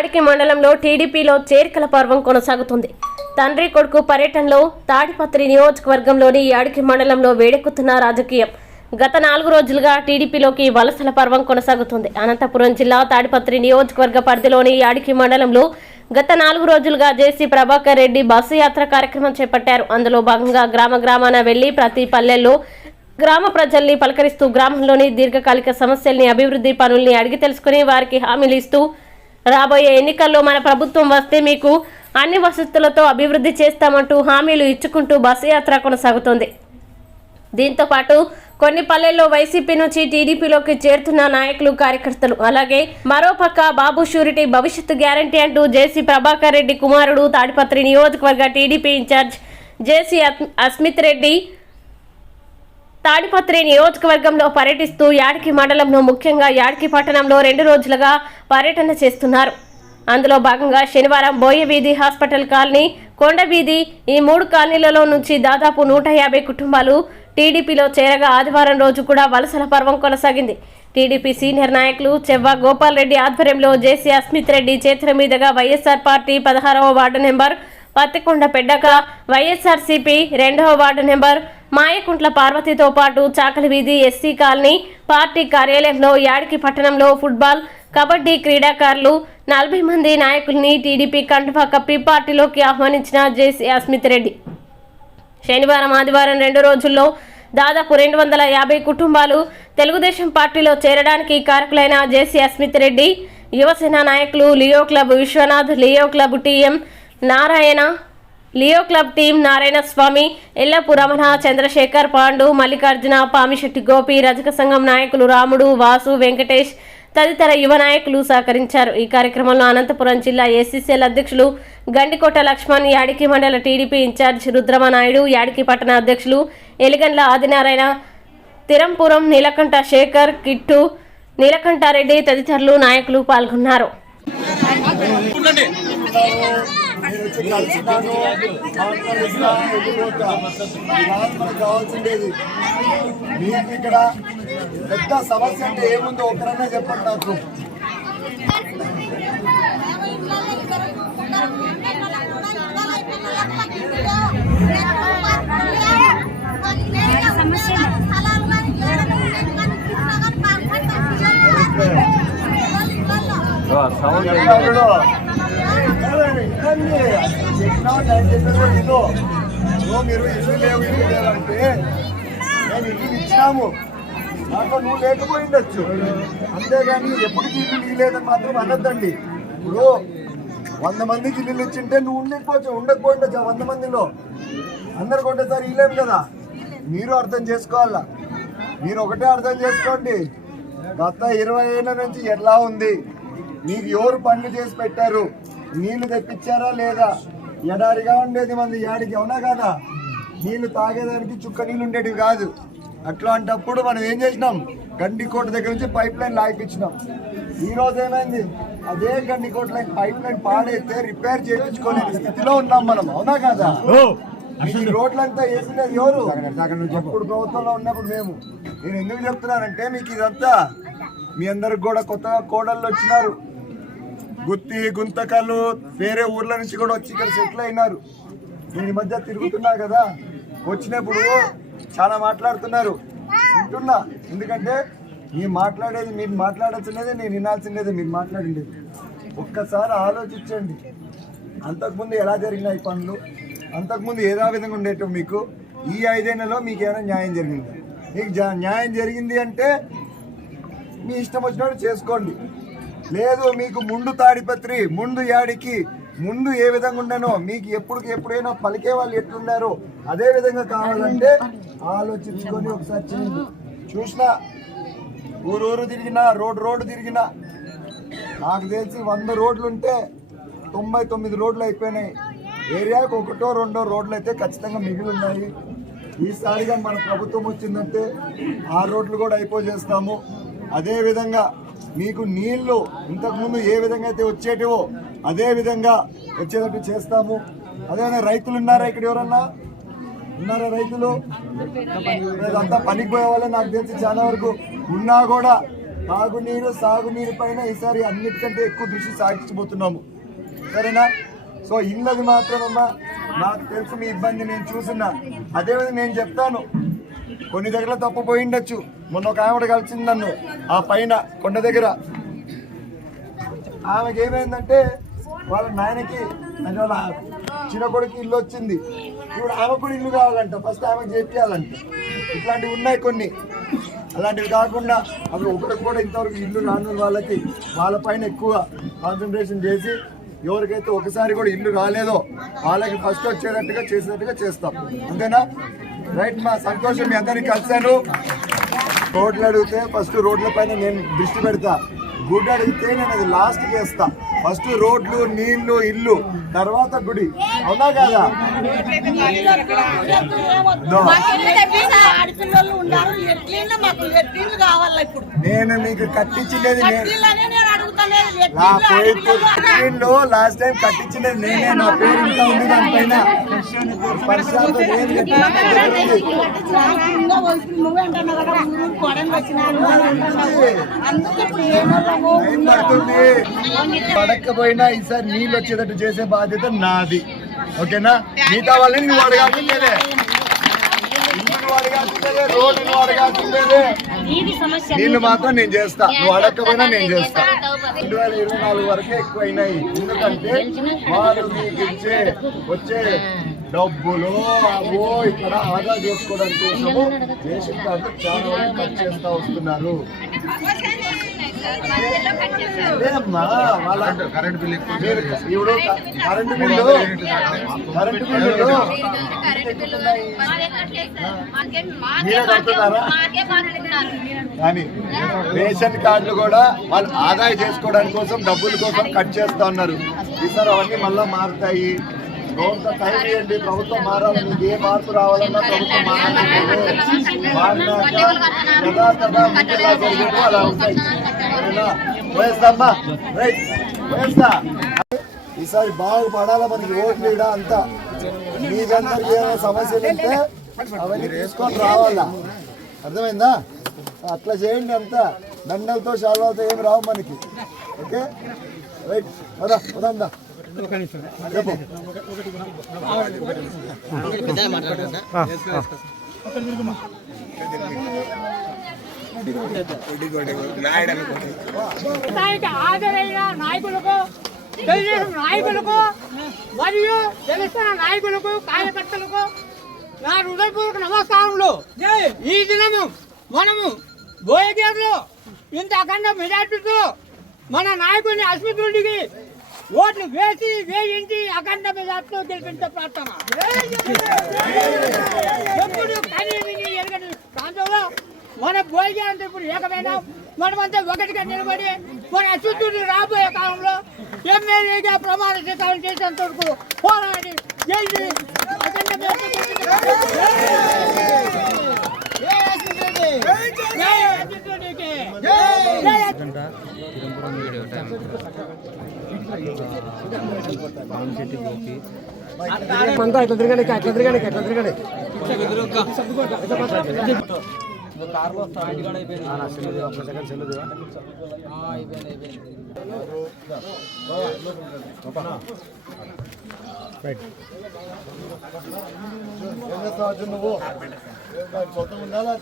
యాడికి మండలంలో టీడీపీలో చేరికల పర్వం కొనసాగుతుంది. తండ్రి కొడుకు పర్యటనలో తాడిపత్రి నియోజకవర్గంలోని అడికి మండలంలో వేడెక్కుతున్న రాజకీయం. గత నాలుగు రోజులుగా టీడీపీలోకి వలసల పర్వం కొనసాగుతుంది. అనంతపురం జిల్లా తాడిపత్రి నియోజకవర్గ పరిధిలోని యాడికి మండలంలో గత నాలుగు రోజులుగా జేసీ ప్రభాకర్ రెడ్డి బస్సు యాత్ర కార్యక్రమం చేపట్టారు. అందులో భాగంగా గ్రామ గ్రామాన వెళ్ళి ప్రతి పల్లెల్లో గ్రామ ప్రజల్ని పలకరిస్తూ గ్రామంలోని దీర్ఘకాలిక సమస్యల్ని అభివృద్ధి పనుల్ని అడిగి తెలుసుకుని వారికి హామీలు ఇస్తూ రాబోయే ఎన్నికల్లో మన ప్రభుత్వం వస్తే మీకు అన్ని వసతులతో అభివృద్ధి చేస్తామంటూ హామీలు ఇచ్చుకుంటూ బస్సు యాత్ర కొనసాగుతోంది. దీంతో పాటు కొన్ని పల్లెల్లో వైసీపీ నుంచి టీడీపీలోకి చేరుతున్న నాయకులు కార్యకర్తలు అలాగే మరోపక్క బాబు షూరిటీ భవిష్యత్తు గ్యారంటీ అంటూ జేసీ ప్రభాకర్ రెడ్డి కుమారుడు తాడిపత్రి నియోజకవర్గ TDP in charge JC Asmith Reddy Tadipatri నియోజకవర్గంలో పర్యటిస్తూ యాడికి మండలంలో ముఖ్యంగా యాడికి పట్టణంలో రెండు రోజులుగా పర్యటన చేస్తున్నారు. అందులో భాగంగా శనివారం బోయ వీధి హాస్పిటల్ కాలనీ కొండ వీధి ఈ మూడు కాలనీలలో నుంచి దాదాపు నూట యాభై కుటుంబాలు టీడీపీలో చేరగా ఆదివారం రోజు కూడా వలసల పర్వం కొనసాగింది. టీడీపీ సీనియర్ నాయకులు చెవ్వ గోపాల్ రెడ్డి ఆధ్వర్యంలో జేసీ అస్మిత్ రెడ్డి చేతుల మీదుగా వైఎస్ఆర్ పార్టీ పదహారవ వార్డు నెంబర్ పత్తికొండ పెడ్డక వైఎస్ఆర్సీపీ రెండవ వార్డు నెంబర్ మాయకుంట్ల పార్వతితో పాటు చాకలి వీధి ఎస్సీ కాలనీ పార్టీ కార్యాలయంలో యాడికి పట్టణంలో ఫుట్బాల్ కబడ్డీ క్రీడాకారులు నలభై మంది నాయకుల్ని టీడీపీ కండువా కప్పి పార్టీలోకి ఆహ్వానించిన జేసీ అస్మిత్ రెడ్డి. శనివారం ఆదివారం రెండు రోజుల్లో దాదాపు రెండు వందల యాభై కుటుంబాలు తెలుగుదేశం పార్టీలో చేరడానికి కారకులైన జేసీ అస్మిత్ రెడ్డి యువసేన నాయకులు Leo club Vishwanath Leo club TM Narayana Leo club team Narayana Swamy Yellapu Ramana Chandrashekar Pandu Mallikarjuna Pamisetti Gopi రజక సంఘం నాయకులు రాముడు వాసు వెంకటేష్ తదితర యువ నాయకులు సహకరించారు. ఈ కార్యక్రమంలో అనంతపురం జిల్లా ఏసీసీఎల్ అధ్యక్షులు గండికోట లక్ష్మణ్ యాడికి మండల టీడీపీ ఇన్ఛార్జ్ రుద్రమ నాయుడు యాడికి పట్టణ అధ్యక్షులు ఎలిగండ్ల ఆదినారాయణ తిరంపురం నీలకంఠ శేఖర్ కిట్టు నీలకంఠారెడ్డి తదితరులు నాయకులు పాల్గొన్నారు. కావాల్సిండేది మీకు ఇక్కడ పెద్ద సమస్య అంటే ఏముందో ఒకరన్నా చెప్పండి నాకు ఎవరు? చెప్పినా చెప్పినా మీరు ఇల్లు లేవు? ఇల్లు లేవంటే మేము ఇల్లు ఇచ్చినాము. దాంట్లో నువ్వు లేకపోయిండొచ్చు అంతేగాని ఎప్పటికీ ఇల్లు నీలేదని మాత్రం అనొద్దండి. ఇప్పుడు వంద మందికి ఇల్లు ఇచ్చింటే నువ్వు ఉండకపోవచ్చు ఉండకపోయిండొచ్చు ఆ వంద మందిలో. అందరికి ఒకటేసారి ఇల్లేము కదా? మీరు అర్థం చేసుకోవాలా? మీరు ఒకటే అర్థం చేసుకోండి. గత ఇరవై ఏళ్ళ నుంచి ఎలా ఉంది? మీకు ఎవరు పనులు చేసి పెట్టారు? నీళ్ళు తెప్పించారా లేదా? ఎడారిగా ఉండేది మంది యాడికి అవునా కదా? నీళ్ళు తాగేదానికి చుక్క నీళ్ళు ఉండేటివి కాదు. అట్లాంటప్పుడు మనం ఏం చేసినాం? గండికోట దగ్గర నుంచి పైప్ లైన్ లాగిపించినాం. ఈ రోజు ఏమైంది? అదే గండికోట లైన్ పైప్ లైన్ పాడైతే రిపేర్ చేయించుకోలేని స్థితిలో ఉన్నాం మనం అవునా కదా? ఈ రోడ్లంతా వేసినది ఎవరు? అప్పుడు ప్రభుత్వంలో ఉన్నప్పుడు మేము. నేను ఎందుకు చెప్తున్నానంటే మీకు ఇదంతా మీ అందరికి కూడా కొత్తగా కోడళ్ళు వచ్చినారు. గుత్తి గుంతకలు వేరే ఊర్ల నుంచి కూడా వచ్చి ఇక్కడ సెటిల్ అయినారు. నేను ఈ మధ్య తిరుగుతున్నా కదా? వచ్చినప్పుడు చాలా మాట్లాడుతున్నారు. వింటున్నా? ఎందుకంటే మీరు మాట్లాడేది మీరు మాట్లాడాల్సినది నేను వినాల్సినది మీరు మాట్లాడింది. ఒక్కసారి ఆలోచించండి. అంతకుముందు ఎలా జరిగినాయి పనులు? అంతకుముందు ఏదో విధంగా ఉండేటో మీకు? ఈ ఐదేళ్ళలో మీకు ఏమైనా న్యాయం జరిగింది? మీకు జా- న్యాయం జరిగింది అంటే మీ ఇష్టం వచ్చినట్టు చేసుకోండి. లేదు మీకు ముందు తాడిపత్రి ముందు యాడికి ముందు ఏ విధంగా ఉన్నానో మీకు ఎప్పుడు ఎప్పుడైనా పలికే వాళ్ళు ఎట్లున్నారో అదే విధంగా కావాలంటే ఆలోచించుకొని ఒకసారి చూసిన చూసినా ఊరూరు తిరిగినా రోడ్డు రోడ్డు తిరిగినా నాకు తెలిసి వంద రోడ్లు ఉంటే తొంభై తొమ్మిది రోడ్లు అయిపోయినాయి. ఏరియాకు ఒకటో రెండో రోడ్లు అయితే ఖచ్చితంగా మిగిలి ఉన్నాయి ఈసారిగా మన ప్రభుత్వం వచ్చిందంటే ఆ రోడ్లు కూడా అయిపోజేస్తాము. అదేవిధంగా మీకు నీళ్ళు ఇంతకుముందు ఏ విధంగా అయితే వచ్చేటివో అదే విధంగా వచ్చేటట్టు చేస్తాము. అదేవిధంగా రైతులు ఉన్నారా ఇక్కడ ఎవరన్నా? ఉన్నారా రైతులు? అంతా పనికి పోయే వాళ్ళే నాకు తెలిసి చాలా వరకు. ఉన్నా కూడా తాగునీరు సాగునీరు పైన ఈసారి అన్నిటికంటే ఎక్కువ దృష్టి సాగించబోతున్నాము. సరేనా? సో ఇల్లది మాత్రమమ్మా నాకు తెలుసు మీ ఇబ్బంది నేను చూసున్నా అదేవిధంగా నేను చెప్తాను కొన్ని దగ్గర తప్పు పోయి ఉండొచ్చు. మొన్న ఒక ఆవిడ కలిసింది నన్ను. ఆ పైన కొండ దగ్గర. ఆమెకి ఏమైందంటే వాళ్ళ నాయనకి అంటే వాళ్ళ చిన్న కొడుకు ఇల్లు వచ్చింది. ఇప్పుడు ఆమె కూడా ఇల్లు కావాలంట. ఫస్ట్ ఆమెకు చెప్పాలంట ఇట్లాంటివి ఉన్నాయి కొన్ని. అలాంటివి కాకుండా అవి ఒకరికి కూడా ఇంతవరకు ఇల్లు రాను వాళ్ళకి వాళ్ళపైన ఎక్కువ కాన్సన్ట్రేషన్ చేసి ఎవరికైతే ఒకసారి కూడా ఇల్లు రాలేదో వాళ్ళకి ఫస్ట్ వచ్చేటట్టుగా చేసేటట్టుగా చేస్తాం. అంతేనా? రైట్ మా సంతోషం మీ అందరికి కలిశాను. రోడ్లు అడిగితే ఫస్ట్ రోడ్ల పైన నేను దృష్టి పెడతా. గుడి అడిగితే నేను అది లాస్ట్ చేస్తా ఫస్ట్ రోడ్లు నీళ్ళు ఇల్లు తర్వాత గుడి. అవునా కదా? నేను మీకు కట్టించినది నా పేరు లాస్ట్ టైం కట్టించినది నేనే. నా పేరు ఇంకా ఉంది దానిపైన. పడుతుంది? పడకపోయినా ఈసారి నీళ్ళు వచ్చేటట్టు చేసే బాధ్యత నాది. ఓకేనా? మిగతా వాళ్ళని నువ్వు అడగాల్సిందేదే ఇల్లు అడగాల్సిందేదే రోడ్డు అడగాల్సిందేదే నీళ్ళు మాత్రం నేను చేస్తా. నువ్వు అడగకపోయినా నేను చేస్తా. రెండు వేల ఇరవై నాలుగు వరకే ఎక్కువైనాయి. ఎందుకంటే వాళ్ళు మీకు ఇచ్చే వచ్చే డబ్బులు అవో ఇక్కడ ఆదా చేసుకోవడానికి కోసము రేషన్ కార్డు చాలా వరకు ఖర్చు చేస్తా వస్తున్నారు. లేదమ్మా వాళ్ళ కరెంట్ బిల్ ఇప్పుడు కరెంట్ బిల్లు కరెంట్ బిల్లు మీరే కడుతున్నారా? కానీ రేషన్ కార్డులు కూడా వాళ్ళు ఆదాయం చేసుకోవడానికి కోసం డబ్బుల కోసం కట్ చేస్తా ఉన్నారు. ఈసారి అవన్నీ మళ్ళా మారుతాయి. టైం ఇవ్వండి ప్రభుత్వం మారాలి. మీకు ఏ మార్పు రావాలన్నా ప్రభుత్వం మారాలి. మారినాక జరిగేవి అలా ఉంటాయి. ఈసారి బాగుపడాలా మనకి ఓట్లు ఇడా అంతా? మీకందరికి ఏమైనా సమస్యలు ఉంటే అవన్నీ తీసుకొని రావాలా? అర్థమైందా? అట్లా చేయండి అంతా. దండలతో శాల్వాలతో ఏమి రావు మనకి. ఓకే? రైట్ వదా వదందా చెప్పు. హాజరైన నాయకులకు తెలుగుదేశం నాయకులకు మరియు తెలుస్తున్న నాయకులకు కార్యకర్తలకు నా హృదయపూర్వక నమస్కారములు. ఈ దినము మనము బోయగేరులో ఇంత అఖండ మెజార్టీతో మన నాయకుని అస్మితుడికి ఓట్లు వేసి వేయించి అఖండ మెజార్టీలో గెలిపించే ప్రార్థన. ఎప్పుడు ఎరగని ప్రాంతంలో మన అంటే ఇప్పుడు ఏకమైన మనమంతా ఒకటిగా నిలబడి మన అశుద్ధుడు రాబోయే కాలంలో ఎమ్మెల్యేగా ప్రమాణ స్వీకారం చేసేంత వరకు పోరాడి గెలిచి అఖండ మెజార్టీతో జై అశుద్ధుడికి! జై అశుద్ధుడికి! జై అంతా ఇట్లా తిరగండి ఇట్లా తిరగండి ఏం చేస్తావు అర్జున్ నువ్వు? సొంతం ఉండాలా?